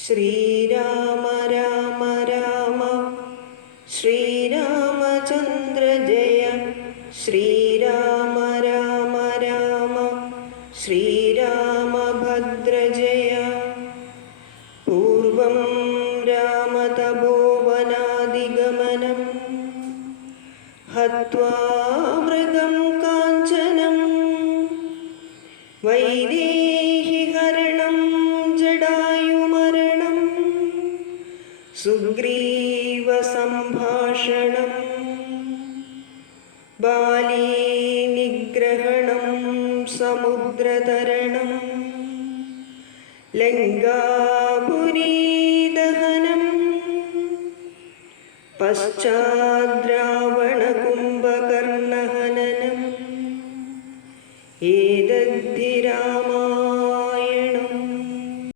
ശ്രീരാമ രാമ രാമ. ശ്രീരാമചന്ദ്ര ജയ. ശ്രീരാമ രാമ രാമ. ശ്രീരാമഭദ്ര ജയ. പൂർവം രാമതപോവനാദിഗമനം ഹത്വാ കാഞ്ചനം. വൈദേഹിഹരണം സുഗ്രീവ സംഭാഷണം സുഗ്രീവസംഭാഷണം ബാലീനിഗ്രഹണം സമുദ്രതരണം ലങ്കാപുരീദഹനം പശ്ചാദ്രാവണകുംഭകർണഹനനം ഏതദ്ധി രാമാ